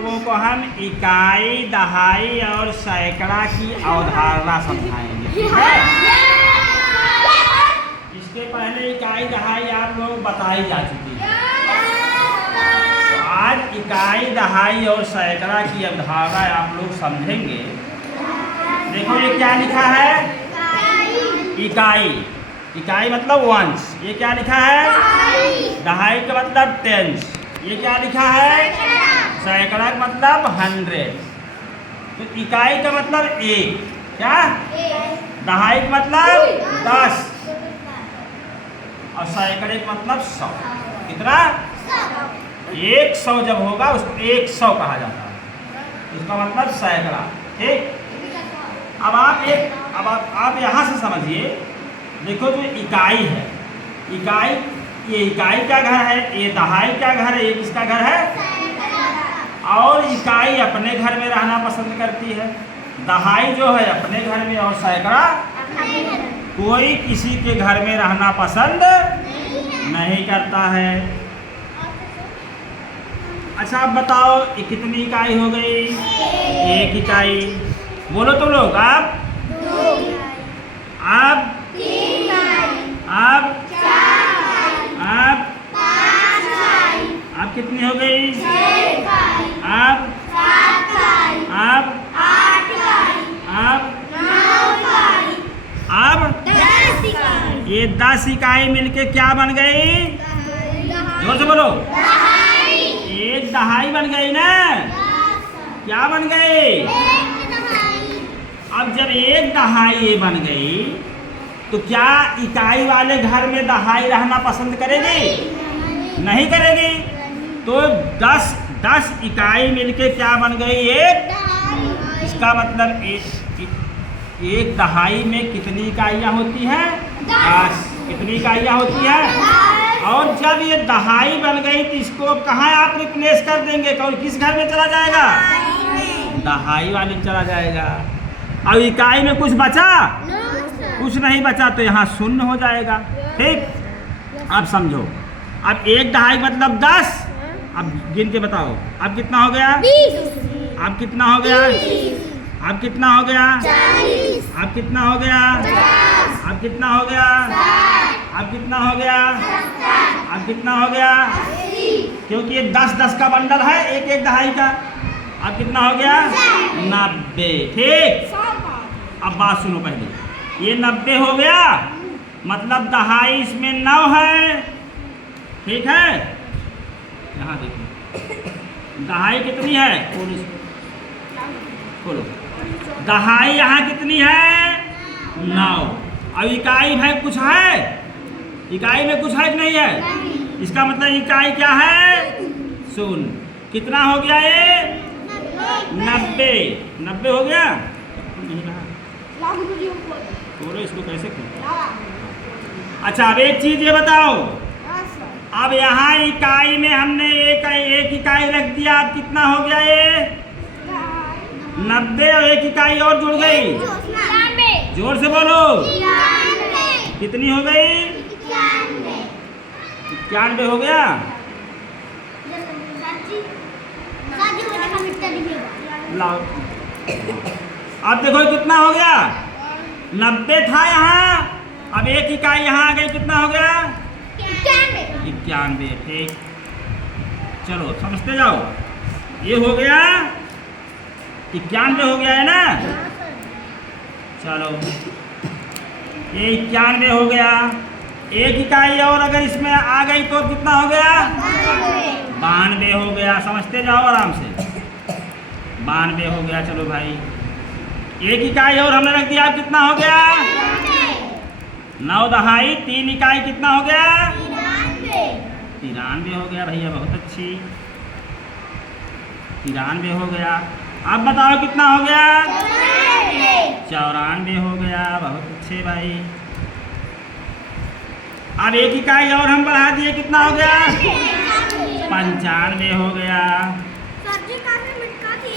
लोगों को हम इकाई, दहाई और सैकड़ा की अवधारणा समझाएंगे, ठीक है? इसके पहले इकाई दहाई आप लोग बताई जा चुकी है। तो आज इकाई, दहाई और सैकड़ा की अवधारणा आप लोग समझेंगे। देखो ये क्या लिखा है? इकाई। इकाई मतलब वंस। ये क्या लिखा है? दहाई का मतलब टेंस। ये क्या लिखा है? सैकड़ा का मतलब 100। तो इकाई का मतलब एक, क्या? दहाई का मतलब 10 और सैकड़े का मतलब 100। कितना? 100 जब होगा उसको 100 कहा जाता है। इसका मतलब सैकड़ा। ठीक। अब आप यहाँ से समझिए। देखो जो इकाई है, इकाई, ये इकाई का घर है, ये दहाई का घर है, ये किसका घर है? और इकाई अपने घर में रहना पसंद करती है, दहाई जो है अपने घर में, और सैकड़ा कोई किसी के घर में रहना पसंद नहीं करता है। अच्छा आप बताओ ये कितनी इकाई हो गई? एक इकाई। बोलो तो लोग। आप आप कितनी हो गई? आप 10 ये 10 इकाई मिलके क्या बन गई? जोर से बोलो। एक दहाई बन गई ना? क्या बन गई? अब जब एक दहाई बन गई तो क्या इकाई वाले घर में दहाई रहना पसंद करेगी? नहीं करेगी। तो 10 इकाई मिलके क्या बन गई? एक। इसका मतलब एक दहाई में कितनी इकाइयाँ होती हैं? 10। कितनी इकाइयाँ होती हैं? और जब ये दहाई बन गई तो इसको कहाँ आप रिप्लेस कर देंगे? कौन किस घर में चला जाएगा? दहाई वाले में चला जाएगा। अब इकाई में कुछ बचा? कुछ नहीं बचा, तो यहाँ शून्य हो जाएगा। ठीक। अब समझो। अब एक दहाई मतलब 10। अब गिन के बताओ। अब कितना हो गया? 20। अब कितना हो गया? 30। अब कितना हो गया? 40। अब कितना हो गया? 50। अब कितना हो गया? 60। अब कितना हो गया? 70। अब कितना हो गया? 80। क्योंकि ये 10 का बंडल है, एक दहाई का। अब कितना हो गया? 90। ठीक। अब बात सुनो पहले। ये 90 हो गया, मतलब दहाई इसमें 9 है। ठीक है। यहाँ देखिए दहाई कितनी है? खोलो। दहाई यहाँ कितनी है? 9। अब इकाई भाई कुछ है? इकाई में कुछ है कि नहीं है? इसका मतलब इकाई क्या है? शून्य। कितना हो गया ये? 90 हो गया। बोलो इसको कैसे खोलो? अच्छा अब एक चीज ये बताओ। अब यहाँ इकाई में हमने एक इकाई रख दिया। अब कितना हो गया ये? 90 और एक इकाई और जुड़ गई। जोर से बोलो। कितनी हो गई? 91 हो गया। लाओ। अब देखो कितना हो गया? 90 था यहाँ, अब एक इकाई यहाँ आ गई। कितना हो गया? 91। ठीक। चलो समझते जाओ। ये हो गया 91 हो गया है ना? चलो ये 91 हो गया। एक इकाई और अगर इसमें आ गई तो कितना हो गया? 92 हो गया। समझते जाओ आराम से। 92 हो गया। चलो भाई एक इकाई और हमने रख दिया। कितना हो गया? 9 दहाई 3 इकाई कितना हो गया? 93 हो गया भैया। बहुत अच्छी। 93 हो गया। अब बताओ कितना हो गया? 94 हो गया। बहुत अच्छे भाई। अब एक इकाई और हम बढ़ा दिए। कितना हो गया? 95 हो गया।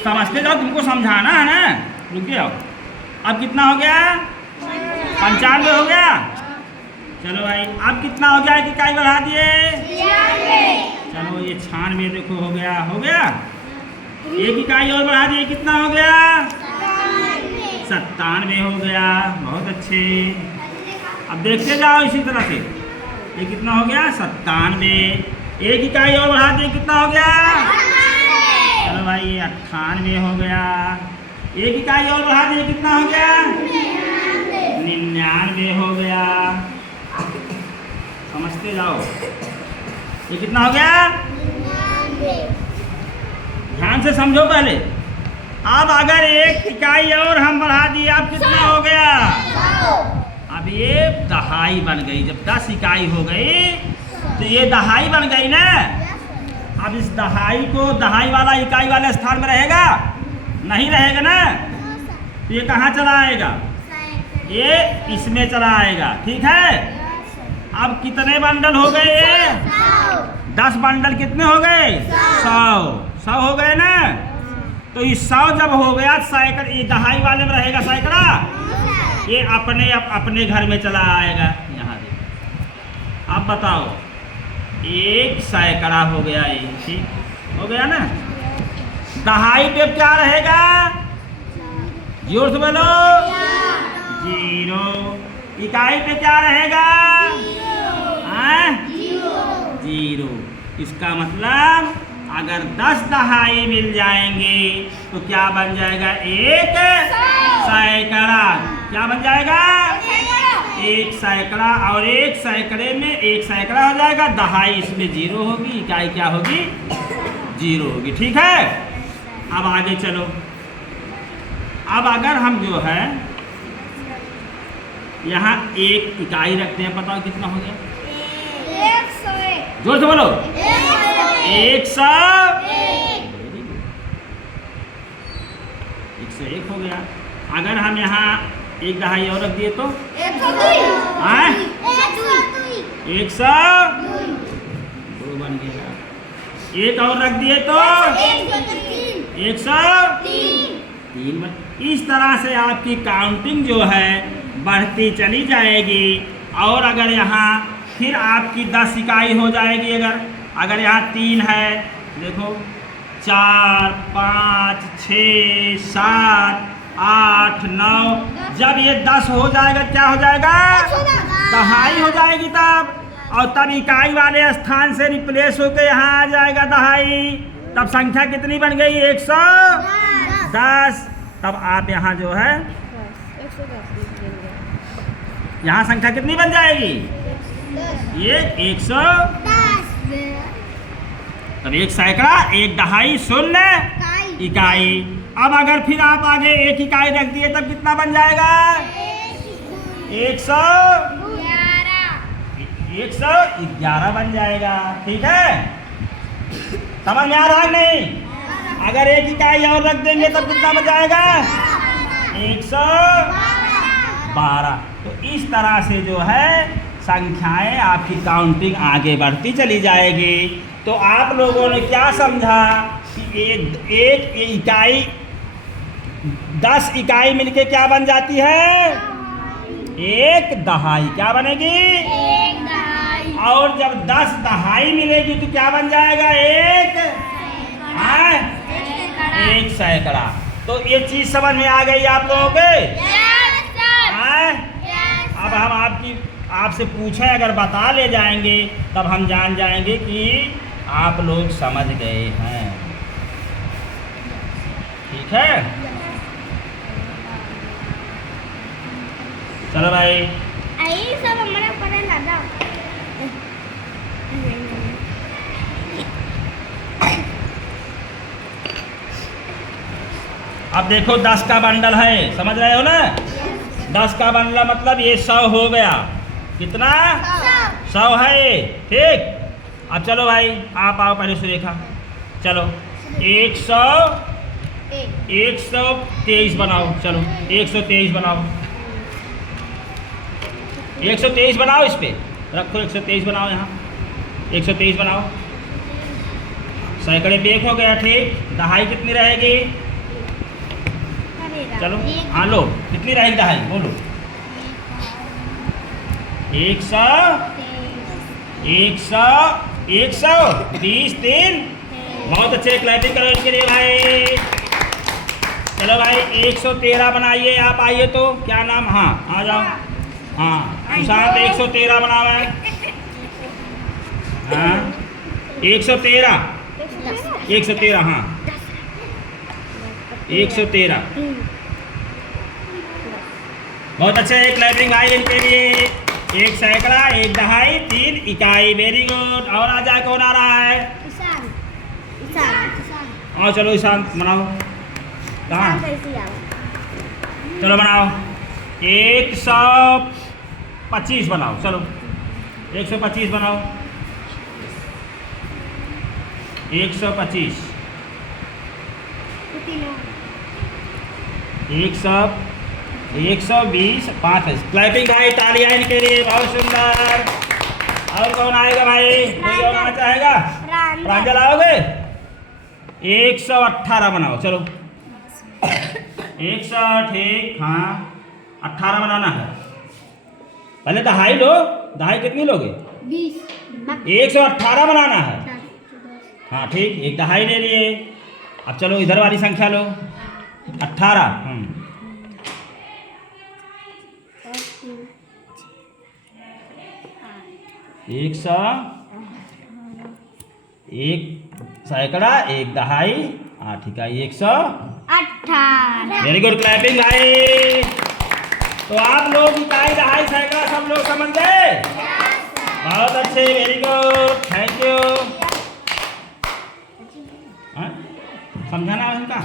समझते जाओ, तुमको समझाना है ना। रुक जाओ। अब कितना हो गया? 95 हो गया। चलो भाई अब कितना हो गया? एक इकाई बढ़ा दिए। चलो ये 96 देखो हो गया। हो गया। एक इकाई और बढ़ा दिए, कितना हो गया? 97 हो गया। बहुत अच्छे। अब देखते जाओ इसी तरह से। ये कितना हो गया? 97। एक इकाई और बढ़ा दिए, कितना हो गया? चलो भाई ये 98 हो गया। एक इकाई और बढ़ा दिए, कितना हो गया? 99 हो गया। समझते जाओ। ये कितना हो गया? ध्यान से समझो पहले। अब अगर एक इकाई और हम बढ़ा दिए, अब कितना हो गया? अब ये दहाई बन गई। जब 10 इकाई हो गई तो ये दहाई बन गई ना। अब इस दहाई को दहाई वाला इकाई वाले स्थान में रहेगा? नहीं रहेगा ना। तो ये कहाँ चला आएगा? ये इसमें चला आएगा। ठीक है। अब कितने बंडल हो गए? ये 10 बंडल कितने हो गए? 100 हो गए ना। तो ये 100 जब हो गया, सैकड़ा ये दहाई वाले में रहेगा सैकड़ा। ये अपने घर में चला आएगा। यहाँ देखो। अब बताओ, एक सैकड़ा हो गया। ये ठीक हो गया ना। दहाई पे क्या रहेगा? जोर से बोलो। 0। इकाई पे क्या रहेगा? 0। इसका मतलब अगर 10 दहाई मिल जाएंगे तो क्या बन जाएगा? एक सैकड़ा। क्या बन जाएगा? एक सैकड़ा। और एक सैकड़े में एक सैकड़ा हो जाएगा। दहाई इसमें 0 होगी। इकाई क्या होगी? 0 होगी। ठीक है। अब आगे चलो। अब अगर हम जो है यहाँ एक इकाई रखते हैं, बताओ कितना हो गया? 101। जोर से बोलो। 101। 101 हो गया। अगर हम यहाँ एक दहाई और रख दिए तो 102 बन गया। एक और रख दिए तो 103 बन। इस तरह से आपकी काउंटिंग जो है बढ़ती चली जाएगी। और अगर यहाँ फिर आपकी 10 इकाई हो जाएगी। अगर यहाँ 3 है, देखो 4 5 6 7 8 9। जब ये 10 हो जाएगा, क्या हो जाएगा? दहाई हो जाएगी तब। और तब इकाई वाले स्थान से रिप्लेस होकर यहाँ आ जाएगा दहाई। तब संख्या कितनी बन गई? 110। तब आप यहाँ जो है यहाँ संख्या कितनी बन जाएगी? ये 110। तब एक सैकड़ा, एक दहाई, 0 इकाई। अब अगर फिर आप आगे एक इकाई रख दिए तब कितना बन जाएगा? 111 बन जाएगा। ठीक है। समझ में आ रहा है नहीं? अगर एक इकाई और रख देंगे तब कितना बन जाएगा? 112। तो इस तरह से जो है संख्याएं आपकी काउंटिंग आगे बढ़ती चली जाएगी। तो आप लोगों ने क्या समझा कि एक इकाई 10 इकाई मिलके क्या बन जाती है? एक दहाई। क्या बनेगी? एक दहाई। और जब 10 दहाई मिलेगी तो क्या बन जाएगा? एक सैकड़ा। तो ये चीज समझ में आ गई आप लोगों के? अब हम आपसे पूछे अगर बता ले जाएंगे तब हम जान जाएंगे कि आप लोग समझ गए हैं। ठीक है। चलो भाई। सब हमारे पढ़े दादा। अब देखो 10 का बंडल है, समझ रहे हो ना? 10 का बंडल मतलब ये 100 हो गया। कितना? 100 है ये। ठीक। अब चलो भाई आप आओ पहले सुरेखा। चलो 123 बनाओ। चलो 123 बनाओ। 123 बनाओ। इस पे रखो 123 बनाओ। यहाँ 123 बनाओ। सैकड़े पे 1 हो गया। ठीक। दहाई कितनी रहेगी? चलो हाँ लो, कितनी रहेगी दहाई? बोलो। 100 100 100 30 3 बहुत अच्छे, क्लैपिंग करो इसके लिए भाई। चलो भाई 113 बनाइए, आप आइए तो, क्या नाम, हाँ आ जाओ, हाँ सुशांत 113 बनाओ है, हाँ 113 हाँ 113। बहुत अच्छा है, क्लैपिंग भाई इनके लिए। 1 सैकड़ा, 1 दहाई, 3 इकाई, वेरी गुड। और आ जाए, कौन आ रहा है? ईशान ईशान ईशान आओ चलो ईशान बनाओ, कहाँ, चलो बनाओ 125 बनाओ, चलो 125 बनाओ, 125, 120, 5 है। क्लैपिंग भाई, तालियां इनके लिए, बहुत सुंदर। और कौन आएगा भाई, कोई और आना चाहेगा? प्रांजल आओगे? 118 बनाओ, चलो 160, ठीक, हाँ 18 बनाना है। पहले दहाई लो, दहाई कितनी लोगे? 20 118 बनाना है, हाँ ठीक, 1 दहाई ले लिए। अब चलो इधर वाली संख्या लो, 18, 1 सैकड़ा, 1 दहाई, 8 इकाई, 118। वेरी गुड, क्लैपिंग भाई। तो आप लोग इकाई, दहाई, सैकड़ा सब लोग समझ गए? बहुत अच्छे, वेरी गुड, थैंक यू। समझाना है इनका।